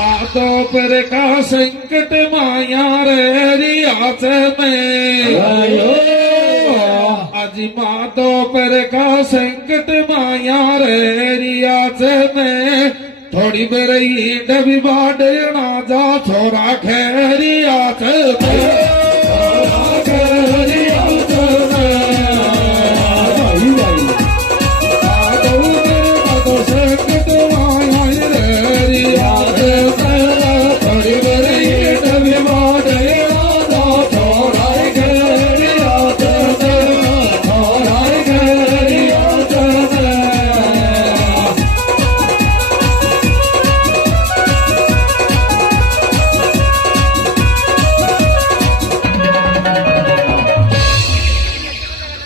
मातो पर का संकट माया रे रियाज में अजी मातो पर का संकट माया रे रियाज में थोड़ी बेरई डबी बाडना जा छोरा खैरियात में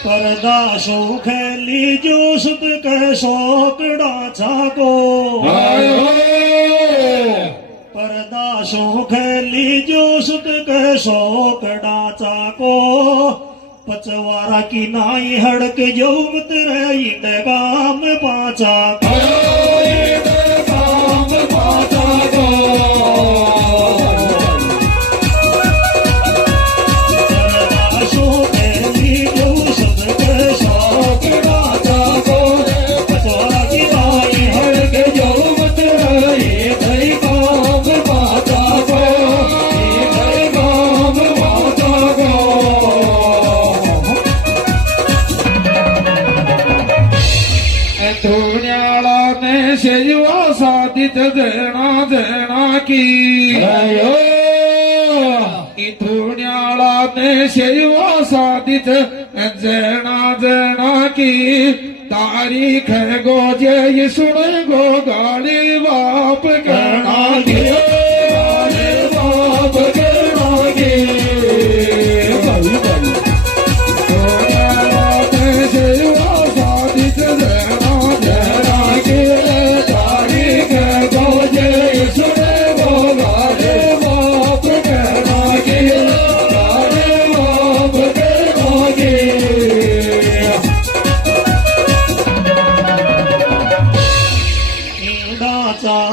परदासो खेली जो सुत के शोकड़ा छाको परदासो खेली जो सुत के शोकड़ा चाको पचवारा की नाई हड़क जो उतरे गाम पाचा धुण्याला ने सेवा साधित देना देना की धुण्याला ने सेवा साधित देना देना की तारीख है गोजे सुन गो गाली बाप कहना की बाप कहना की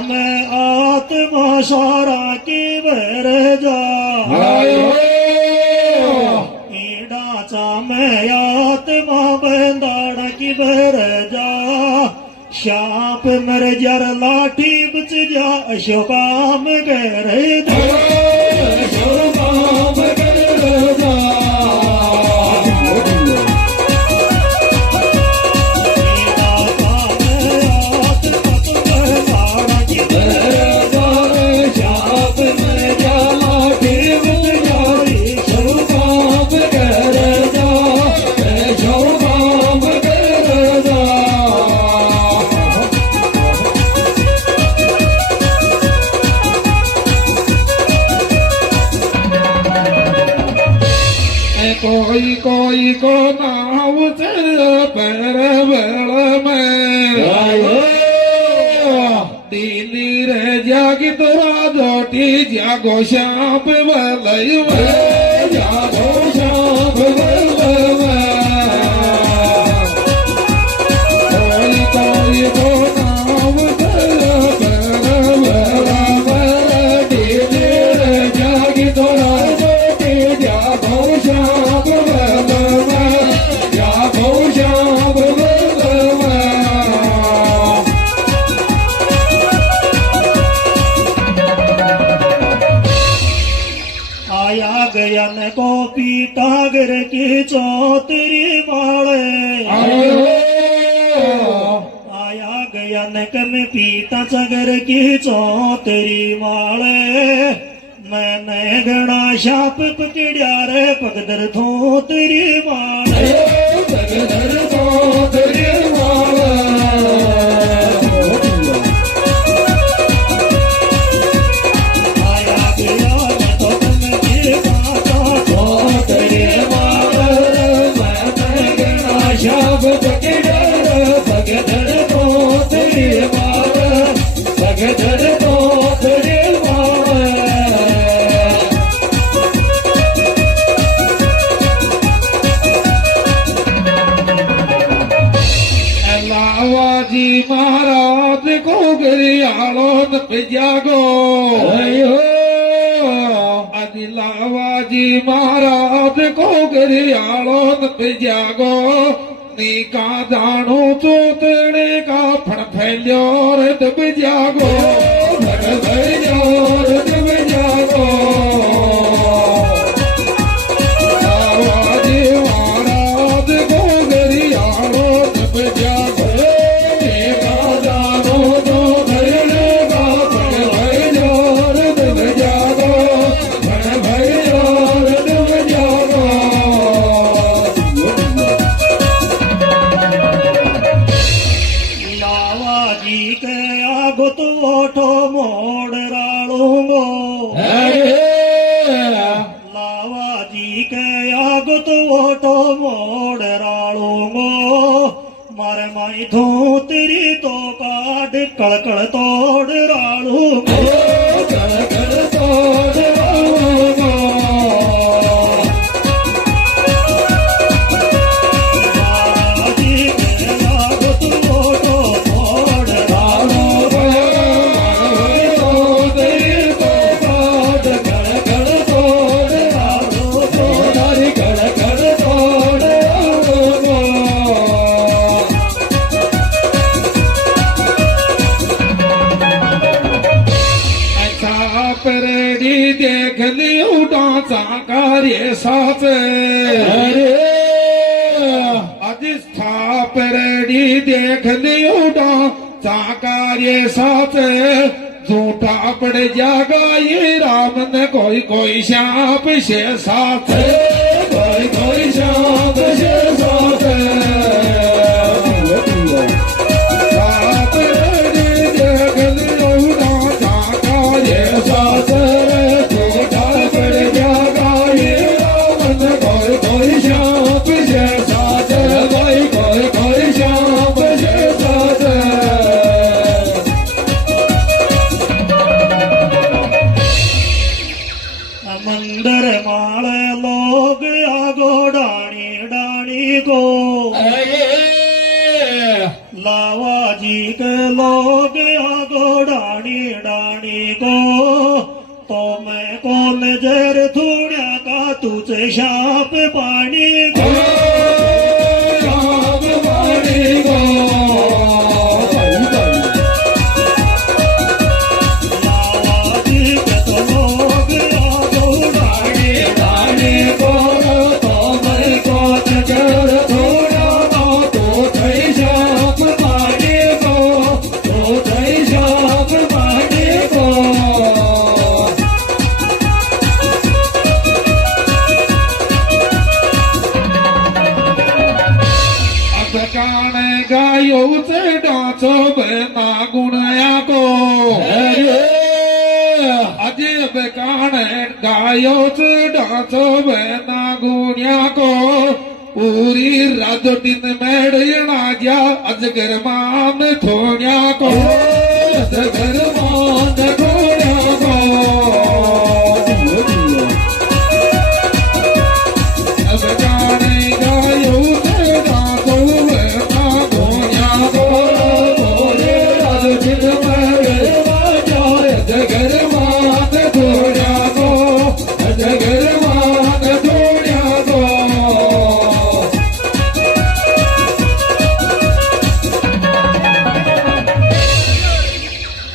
में आत्मा सारा की बर जा ईडाचा में आत्मा बंदाड़ की बर जा शाप मर जर लाठी बच जा अशोकाम गर जा अशोकाम गर जा कोई कोई को नाव चल पैर बेड़ में दिल्ली रे जागी तोरा जोटी जागो शाप बलई में जागो शाप बलई में कोई को नाव चल पैर बेड़ में दिल्ली रे जागी तोरा जोटी जागो शाप आया गया न को पीतागर की चौतरी वाले आया गया न कम पीता चगर की चौतरी वाले मैंने गणा शाप पकड़िया रे पगदर धोतरी वाले पगदर धोतरी वाले આદિ લાવાજી મહારાજ કો ગરિયાળો નથી જાગો ની કા જાણું તું તેણે કા ફણ ફેલ્યો રે દબ જાગો ફણ ફેલ્યો રે દબ જાગો લાવાજી મહારાજ કો ગરિયાળો દબ જાગો ની કા જાણું તું તેણે કા ફણ ફેલ્યો રે દબ જાગો ફણ ફેલ્યો રે દબ જાગો લાવાજી કે આગો તો ઓઠો મોડ રાળુંગો લાવાજી કે આગો તો ઓઠો મોડ રાળુંગો મારે માઈ ધોતરી તો કાઢ કળકળ તોડ રાળુંગો લાવાજી કે આગો તો ઓઠો મોડ परेडी देख लियो डांसा कार्य साथ अधिष्ठा परेडी देख लियो डांसा कार्य साथ झूठा पड़ जागा ये राम ने कोई शाप से साथ कोई शाप से साथ साथ देख लियो डांसा कार्य साथ झूठा पड़ जागा ये राम ने कोई शाप से साथ कोई शाप से साथ मंदिर माळे लोग आगो डाणी डाणी को लावाजी के लोग आगो डाणी डाणी को तो मैं कौन जर थोड़ा का तुझे शाप पानी को शाप पानी को लावाजी के तो लोग आगो डाणी डाणी को तो मैं कौन जर थोड़ा तो थे शाप पानी को तो थे शाप पानी को अधकाने गायो से डांचो बना गुणया को अजय बेकाने गायो से डांचो बना गुणया को पूरी राजोटिन मेड़ना जा अजगर मान थोड़ा को अजगर मान थोड़ा को अब जाने गायो से डांचो बना गुणया को पूरी राजोटिन मेड़ना जा अजगर मान थोड़ा को अजगर मान थोड़ा को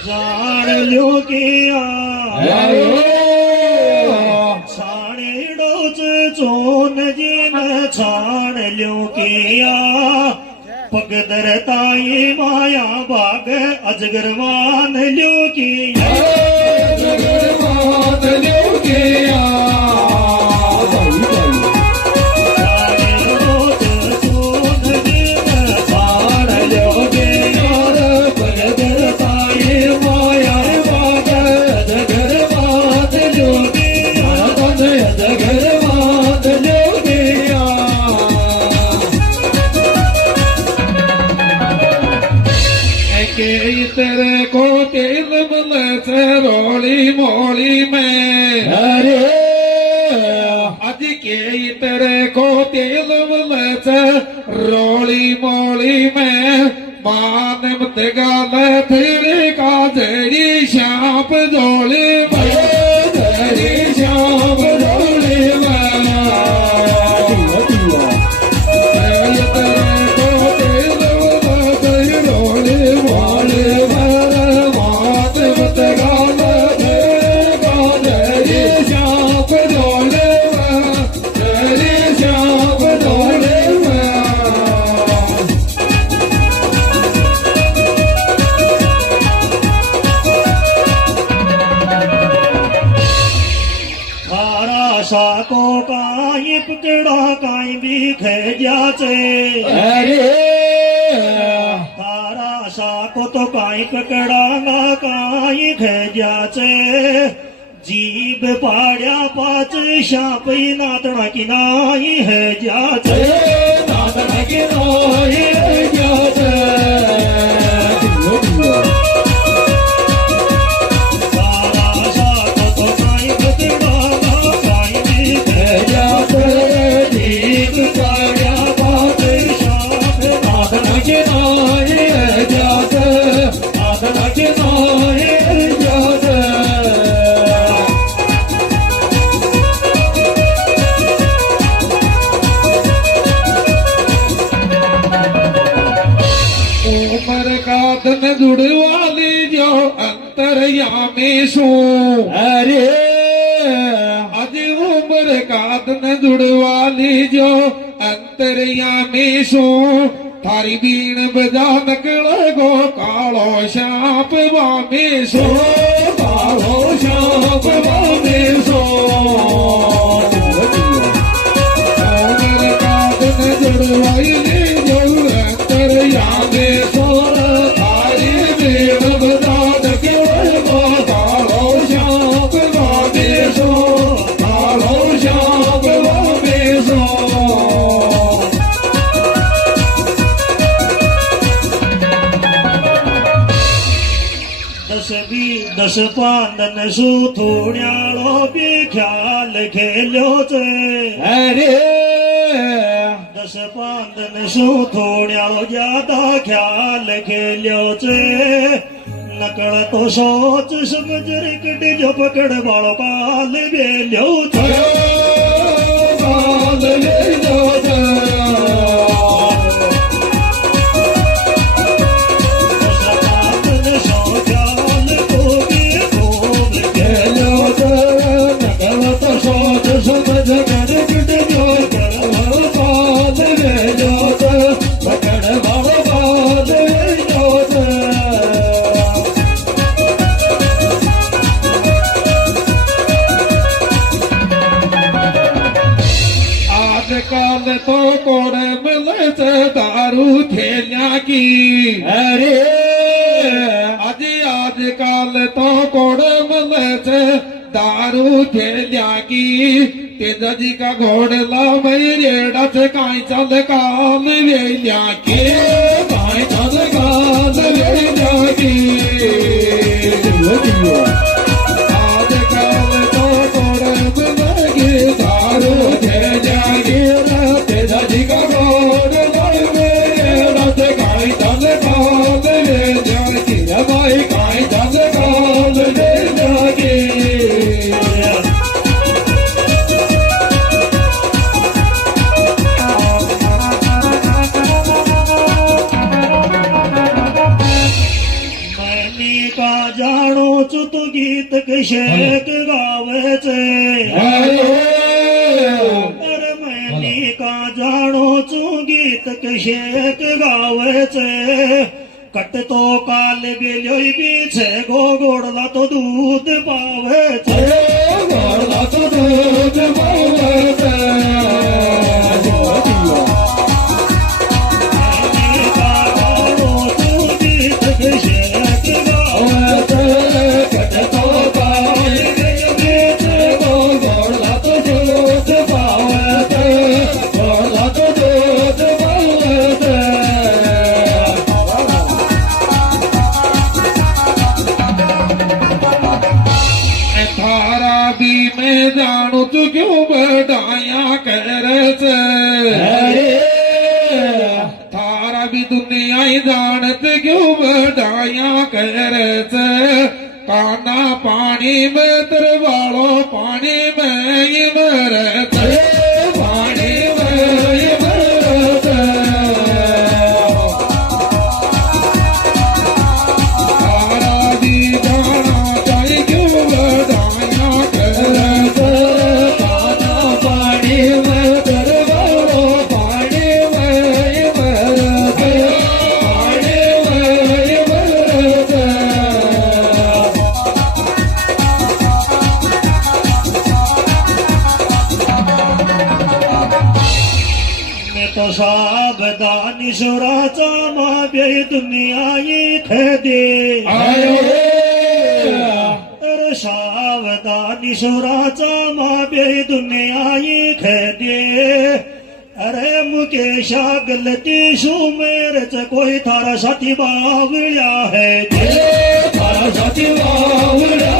जान लो किया छाणेड़ो चोन जिन छाण लो किया पगदर ताई माया बाग अजगर मान लो किया अजगर मान लो किया छाणेड़ो चोन जिन छाण लो किया पगदर ताई माया बाग अजगर मान लो किया अजगर मान लो किया के तेरे को तेल मिले से रोली मोली में अज के तेरे को तेल मिले से रोली मोली में मान मत गाल तेरे का जरी श्याम जोड़े धरी श्याम जोड़े साको काई पकड़ा काई भी खेजा चे अरे तारा साको तो काई पकड़ा ना काई खेजा चे जीभ पाड़या पाच शापई नातड़ा की नाई है जाचे नादना की नाई है जाचे जुड़वाली जो अंतरयामी सू अरे अज उम्र का दन जुड़वाली जो अंतरयामी सू थारी बीन बजा नकल गो कालो शाप वामी सो कालो शाप वामी सो उम्र का दन जुड़वाली जो अंतरयामी सो दस पांदन सू थोड़्यालो भी ख्याल खेलो चे अरे दस पांदन सू थोड़्यालो ज्यादा ख्याल खेलो चे नकल तो सोच समझ रिकट जो पकड़ वालो काल बेलो चे काल बेलो चे तो कोड़े मिले थे दारू खेलिया की अरे आज काल तो कोड़े मिले थे दारू खेलिया की तेजा जी का घोड़ला मेरे डच काई चल काल वेलिया की काई चल काल वेलिया की आज काल तो कोड़े मिले दारू खेलिया की गीत शेक गावे चे अरे मैंने का जानो चू गीत शेक गावे चे कट तो काल बेलो पीछे गो गोड़ला तो दूध पावे चे गोड़ला तो दूध पावे चे जानू तू क्यों बढ़ाया कर थारा भी दुनिया ही जानत क्यों बढ़ाया कर में तरवालो पानी में ये मरत पानी में ये मरत तारा दी जाना चाहिए क्यों बदाया करत ताना पानी में तरवालो पानी में ये मरत पानी में ये मरत मैं तो सावधान सुराचा माबे दुनिया ये दे आयो रे अरे सावधान सुराचा माबे दुनिया ये दे अरे मुकेशा गलती सु मेरे च कोई थारा साथी बावळ्या है दे तारा साथी बावळ्या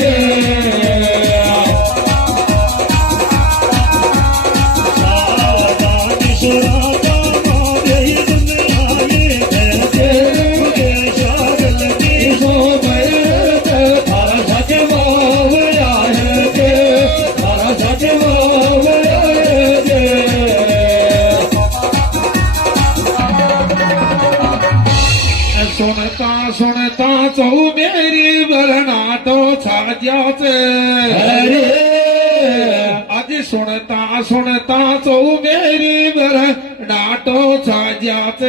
रे सावधान सुराचा माबे दुनिया ये दे मुकेशा गलती सो मरत तारा साथी बावळ्या रे तारा साथी बावळ्या रे सुनता सुनता चौ मेरी बरनाटो छाज्याच अरे आज सुनता सुनता चौ मेरी बरनाटो छाज्याच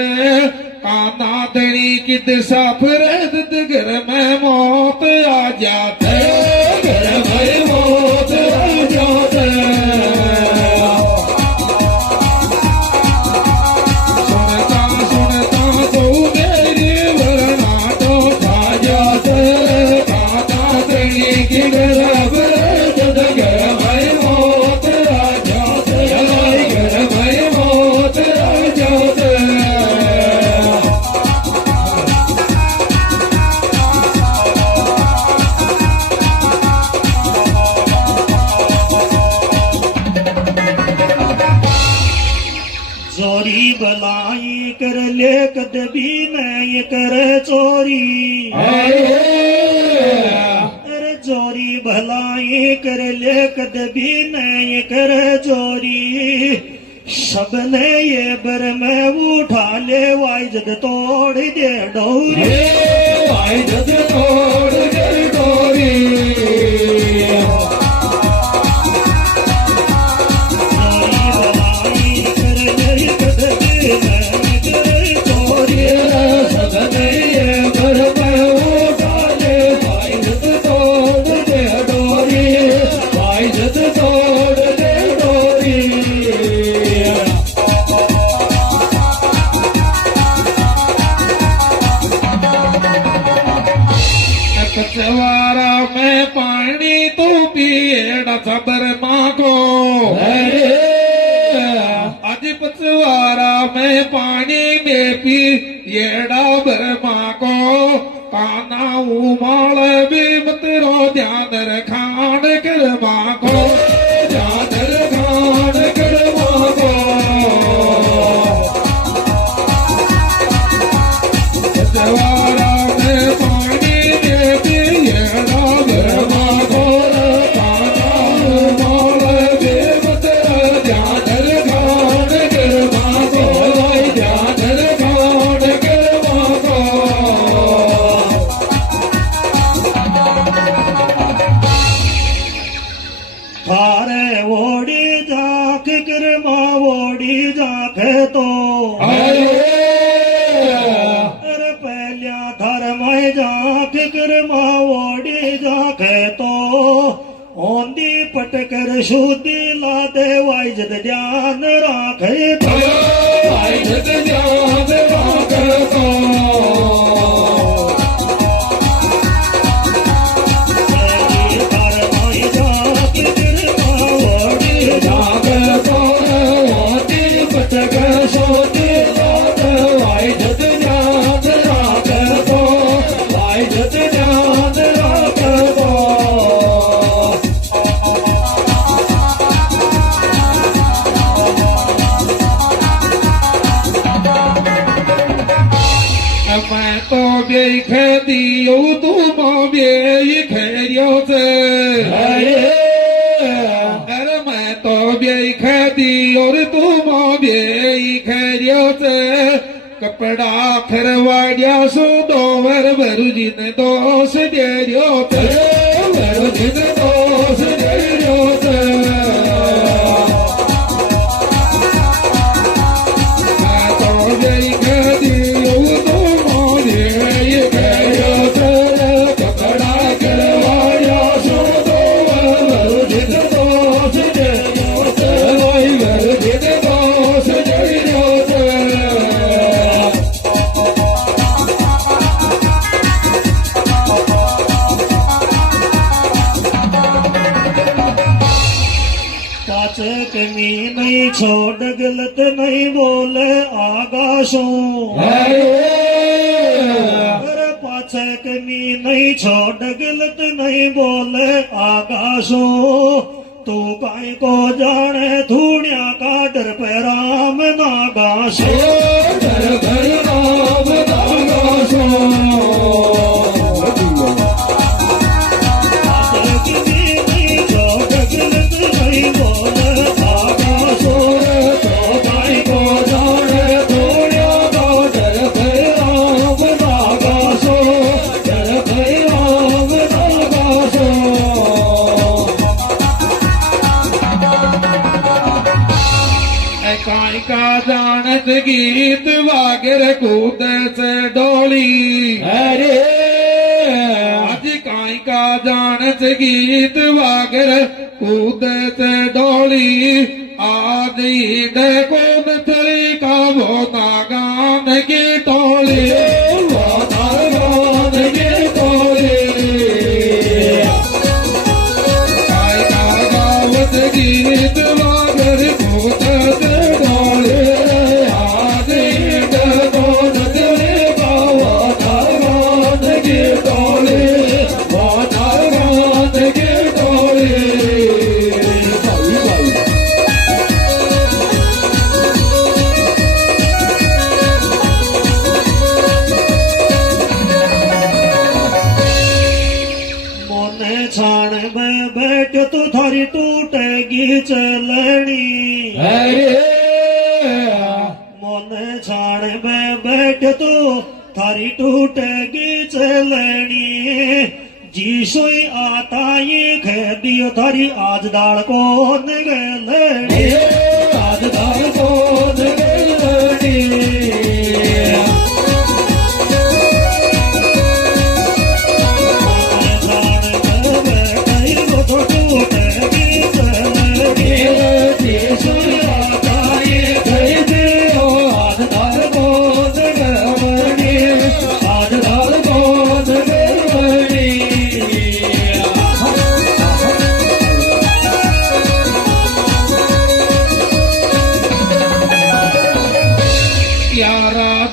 काना दणी किद साफरद घर में मौत आ जात घर में मौत आ जात सुनता सुनता तो मेरी वरनाटो था जात काना दणी किद साफरद घर में मौत आ जात घर में मौत आ जात चोरी भलाई कर ले कदबी नहीं कर चोरी अरे चोरी भलाई कर ले कदबी नहीं कर चोरी सबने ये बर में उठा ले वाई जद तोड़ दे डोरी भाई जद तोड़ दे डोरी चोरी भलाई कर ले कदबी नहीं कर चोरी सदने ये घर में उठा ले भाई जद तोड़ दे डोरी भाई जद तोड़ दे डोरी कचवारा में पानी तू पिएड़ा सबर मांगो आज पचवारा में पानी में पिएड़ा बरमा को काना उमाल भी मतरो ध्यान रखान कर मांगो ध्यान रखान कर मांगो कचवारा में पानी में पिएड़ा बरमा को काना उमाल भी मतरो ध्यान रखान कर मांगो ध्यान रखान कर मांगो थारे ओड़ी जाख कर माँ ओड़ी जाख तो अरे पहलिया थार माए जाख कर माँ ओड़ी जाख तो ओंदी पटकर शुद्धि ला दे वाई जद ध्यान राखे तो भाई जद ध्यान राखो पहली थार माए जाख कर माँ ओड़ी जाख जागो तेरी पटक सोती लात भाई जद ध्यान राखो भाई जद ध्यान राखो કપડા ફરવાડ્યા શું દોવર વરુજીને દોષ દેર્યો તે વરુજીને દોષ દેર્યો તે આ તો જઈ ગદી એવું તો મોજે ગયો તે કપડા ફરવાડ્યા શું દોવર વરુજીને દોષ દેર્યો તે વરુજીને દોષ દેર્યો તે પાચકની નહીં છોડ ગલત નહીં બોલે આગાશો અરે પાચકની નહીં છોડ ગલત નહીં બોલે આગાશો તું કાંઈ કો જાણે ધૂણ્યા કાડર પે રામ ના ગાશો પાચકની નહીં છોડ ગલત નહીં બોલે આગાશો તો કાંઈ કો જાણે ધૂણ્યા કાડર પે રામ ના ગાશો काई का जानत गीत वागर कूद से डोली अरे आज काई का जानत गीत वागर कूद से डोली आज ईद कौन थली का वो नागान की टोली वो नागान की टोली काई का गावत गीत वागर कूद से डोली आज ईद कौन थली का वो नागान की टोली वो नागान की टोली मोने छाण में बैठ तो थारी टूटेगी चलनी मोने छाण में बैठ तो थारी टूटेगी चलनी जी सोई आता ये खेदियो थारी आज दाड़ को गलनी आज दाड़ को गलनी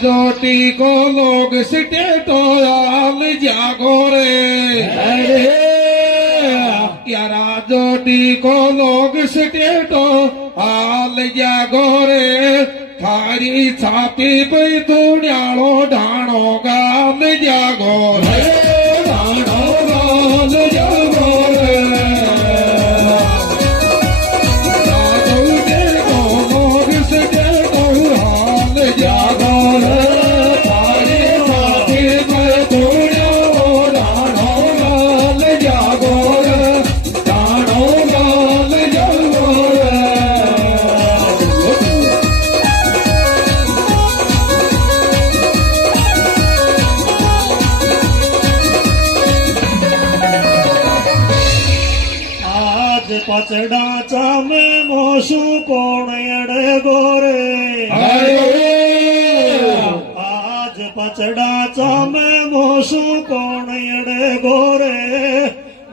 जोटी को लोग सिटे तो आल जागो रे यारा जोटी को लोग सिटे तो आल जागो रे थारी छापी पे धूण्यालो ढाणो गाल जागो रे ढाणो गाल जागो रे जोटी को लोग सिटे तो आल जागो रे थारी छापी पे धूण्यालो ढाणो गाल जागो रे ढाणो गाल जागो रे आज पचडाचा में मोशू कोण अड़े गोरे आज पचडाचा में मोशू कोण अड़े गोरे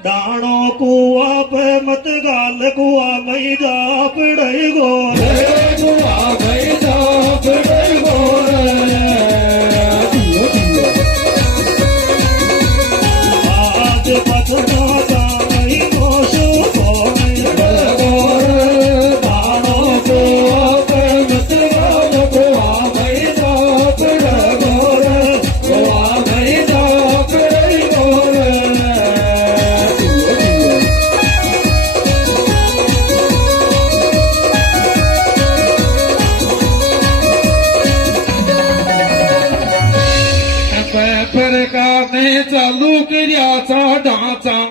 दाणो कुआ पे मत गाल कुआ मई जा पड़ई गोरे आज पचडाचा मई मोशू कोण अड़े गोरे दाणो कुआ पे मत गाल कुआ मई जा पड़ई गोरे कुआ मई जा पड़ई गोरे सरकारने चालू केल्याचा ढाचा